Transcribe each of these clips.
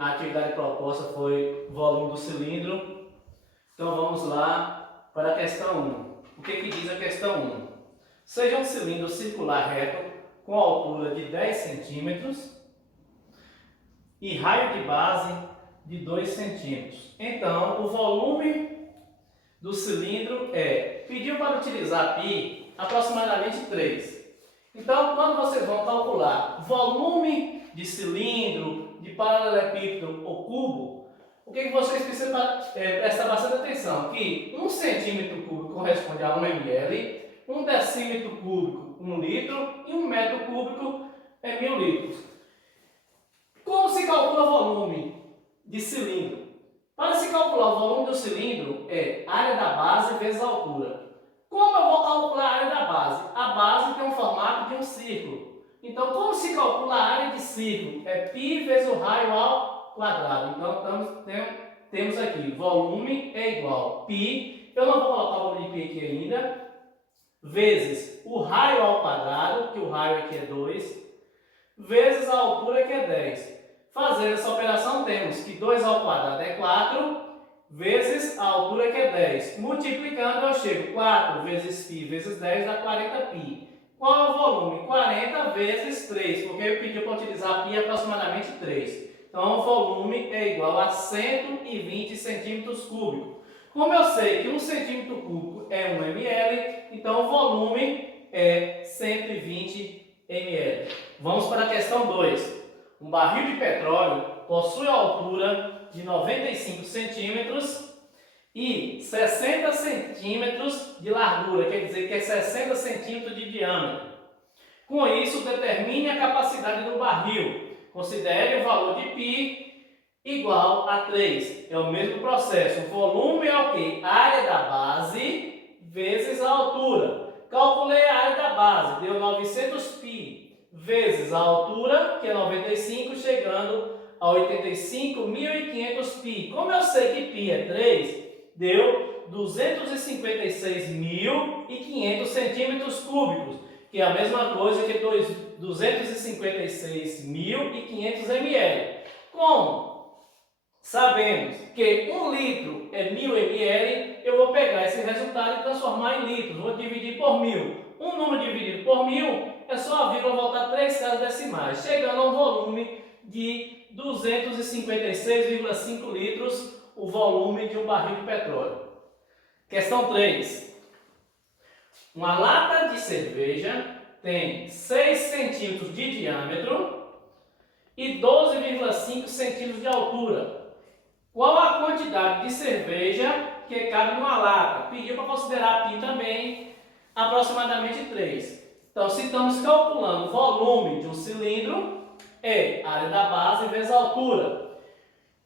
a atividade proposta foi o volume do cilindro. Então vamos lá para a questão 1. O que diz a questão 1? Seja um cilindro circular reto com altura de 10 centímetros e raio de base de 2 centímetros. Então, o volume do cilindro pediu para utilizar π aproximadamente 3. Então, quando vocês vão calcular volume de cilindro, de paralelepípedo ou cubo, o que vocês precisam prestar bastante atenção? Que 1 centímetro cúbico corresponde a 1 ml, 1 decímetro cúbico 1 litro e 1 metro cúbico é 1000 litros. Como se calcula o volume de cilindro? Para se calcular o volume do cilindro é área da base vezes a altura. Como eu vou calcular a área da base? A base tem um formato de um círculo. Então, como se calcula a área de círculo? É π vezes o raio ao quadrado. Então, temos aqui, volume é igual a π, eu não vou colocar o volume de π aqui ainda, vezes o raio ao quadrado, que o raio aqui é 2, vezes a altura, que é 10. Fazendo essa operação, temos que 2 ao quadrado é 4, vezes a altura, que é 10. Multiplicando, eu chego 4 vezes π vezes 10 dá 40π. Qual é o volume? 40 vezes 3, porque eu pedi para utilizar π aproximadamente 3. Então, o volume é igual a 120 centímetros cúbicos. Como eu sei que 1 centímetro cúbico é 1 ml, então o volume é 120 ml. Vamos para a questão 2. Um barril de petróleo possui a altura de 95 centímetros e 60 centímetros de largura, quer dizer que é 60 centímetros de diâmetro. Com isso, determine a capacidade do barril. Considere o valor de π igual a 3. É o mesmo processo. O volume é o quê? Área da base vezes a altura. Calculei a área da base, deu 900π vezes a altura, que é 95, chegando a 85.500π. Como eu sei que π é 3, deu 256.500 centímetros cúbicos, que é a mesma coisa que 256.500 ml. Como sabemos que 1 litro é 1000 ml, eu vou pegar esse resultado e transformar em litros. Vou dividir por 1000. Um número dividido por 1000 é só a vírgula voltar 3 casas decimais, chegando a um volume de 256,5 litros, o volume de um barril de petróleo. Questão 3. Uma lata de cerveja tem 6 centímetros de diâmetro e 12,5 centímetros de altura. Qual a quantidade de cerveja que cabe numa lata? Pediu para considerar π também, aproximadamente 3. Então, se estamos calculando o volume de um cilindro, é área da base vezes a altura.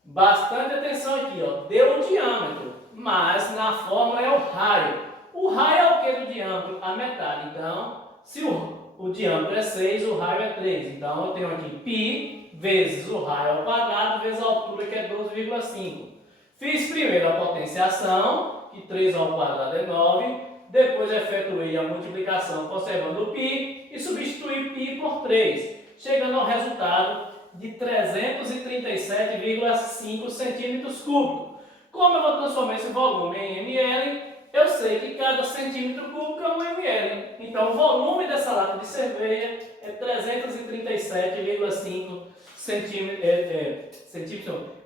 Bastante atenção aqui, ó. Deu o diâmetro, mas na fórmula é o raio. O raio é o que do diâmetro? A metade. Então, se o diâmetro é 6, o raio é 3. Então, eu tenho aqui π vezes o raio ao quadrado vezes a altura, que é 12,5. Fiz primeiro a potenciação, que 3 ao quadrado é 9. Depois efetuei a multiplicação conservando o π e substituí π por 3, chegando ao resultado de 337,5 centímetros cúbicos. Como eu vou transformar esse volume em ml, eu sei que cada centímetro cúbico é 1 ml. Então, o volume dessa lata de cerveja é 337,5 centímetros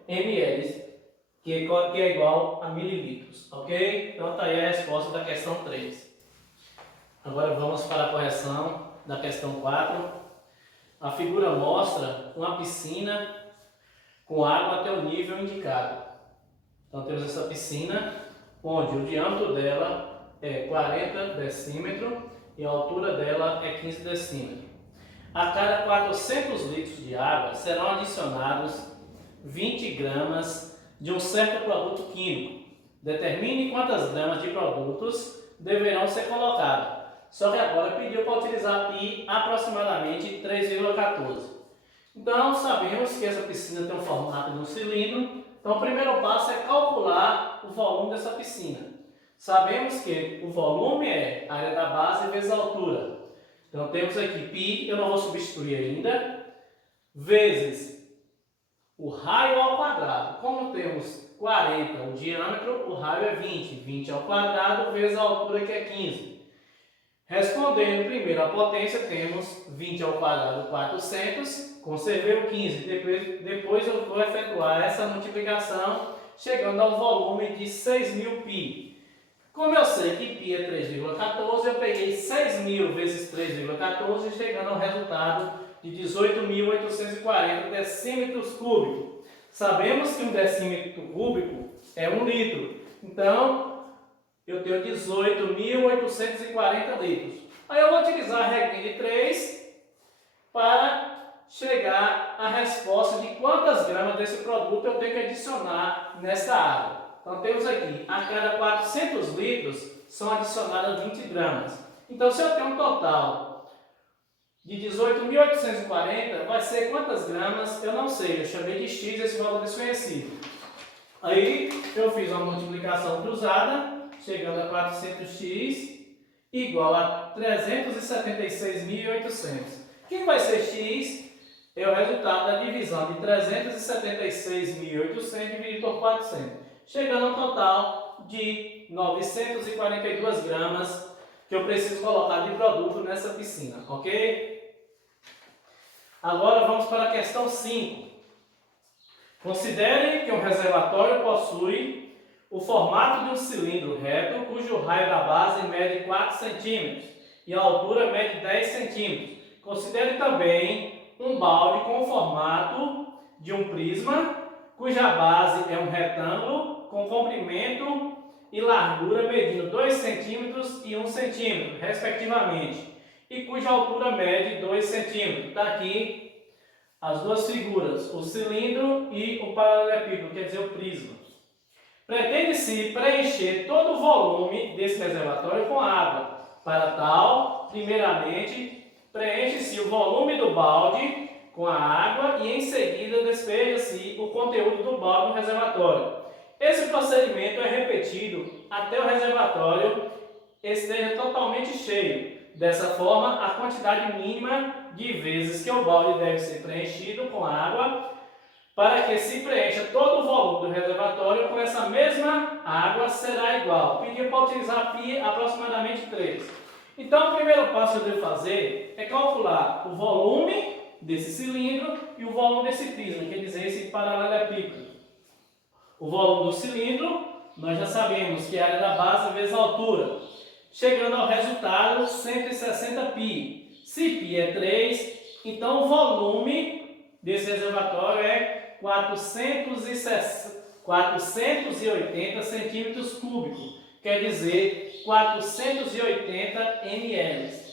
ml. Que é igual a mililitros, ok? Então está aí a resposta da questão 3. Agora vamos para a correção da questão 4. A figura mostra uma piscina com água até o nível indicado. Então temos essa piscina, onde o diâmetro dela é 40 decímetros e a altura dela é 15 decímetros. A cada 400 litros de água serão adicionados 20 gramas de um certo produto químico. Determine quantas gramas de produtos deverão ser colocadas. Só que agora pediu para utilizar π aproximadamente 3,14. Então, sabemos que essa piscina tem um formato de um cilindro. Então, o primeiro passo é calcular o volume dessa piscina. Sabemos que o volume é a área da base vezes a altura. Então, temos aqui π, eu não vou substituir ainda, vezes o raio ao quadrado. Como temos 40 o diâmetro, o raio é 20. 20 ao quadrado vezes a altura, que é 15. Respondendo primeiro a potência, temos 20 ao quadrado, 400. Conservei o 15. Depois eu vou efetuar essa multiplicação, chegando ao volume de 6.000 π. Como eu sei que π é 3,14, eu peguei 6.000 vezes 3,14, chegando ao resultado de 18.840 decímetros cúbicos. Sabemos que um decímetro cúbico é 1 litro. Então, eu tenho 18.840 litros. Aí eu vou utilizar a regra de 3 para chegar à resposta de quantas gramas desse produto eu tenho que adicionar nessa água. Então temos aqui, a cada 400 litros são adicionadas 20 gramas. Então se eu tenho um total de 18.840, vai ser quantas gramas? Eu não sei, eu chamei de x esse valor desconhecido. Aí eu fiz uma multiplicação cruzada, chegando a 400x igual a 376.800. O que vai ser x? É o resultado da divisão de 376.800 dividido por 400. Chegando a um total de 942 gramas que eu preciso colocar de produto nessa piscina, ok? Agora vamos para a questão 5. Considere que um reservatório possui o formato de um cilindro reto cujo raio da base mede 4 cm e a altura mede 10 cm. Considere também um balde com o formato de um prisma cuja base é um retângulo com comprimento e largura medindo 2 cm e 1 cm, respectivamente, e cuja altura mede 2 cm. Está aqui as duas figuras, o cilindro e o paralelepípedo, quer dizer, o prisma. Pretende-se preencher todo o volume desse reservatório com água. Para tal, primeiramente, preenche-se o volume do balde com a água e, em seguida, despeja-se o conteúdo do balde no reservatório. Esse procedimento é repetido até o reservatório esteja totalmente cheio. Dessa forma, a quantidade mínima de vezes que o balde deve ser preenchido com água para que se preencha todo o volume do reservatório com essa mesma água será igual. Pediu para utilizar π aproximadamente 3. Então, o primeiro passo que eu devo fazer é calcular o volume desse cilindro e o volume desse prisma, quer dizer, esse paralelepípedo. O volume do cilindro, nós já sabemos que é a área da base vezes a altura. Chegando ao resultado, 160 π. Se π é 3, então o volume desse reservatório é 480 centímetros cúbicos. Quer dizer, 480 ml.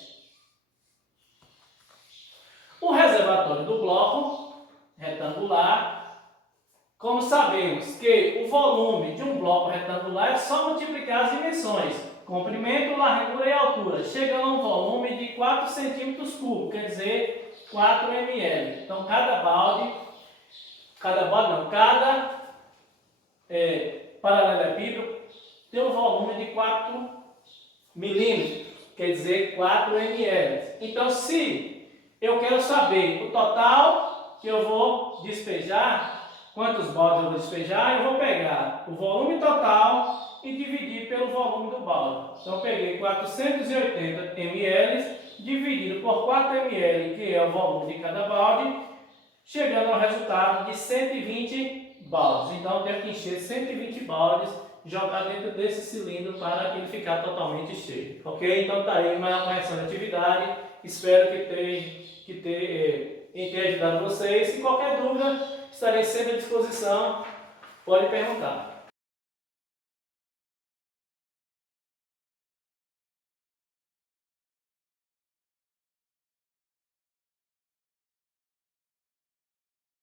O reservatório do bloco retangular, como sabemos que o volume de um bloco retangular é só multiplicar as dimensões, comprimento, largura e altura, chegando a um volume de 4 centímetros cúbicos, quer dizer, 4 ml. Então, cada paralelepípedo tem um volume de 4 milímetros, quer dizer, 4 ml. Então, se eu quero saber o total que eu vou despejar, quantos baldes eu vou despejar, eu vou pegar o volume total e dividir pelo volume do balde. Então, eu peguei 480 ml dividido por 4 ml, que é o volume de cada balde, chegando ao resultado de 120 baldes. Então, eu tenho que encher 120 baldes, jogar dentro desse cilindro para ele ficar totalmente cheio. Ok? Então, está aí uma correção de atividade. Espero que tenha ajudado vocês. Se qualquer dúvida, estarei sempre à disposição. Pode perguntar.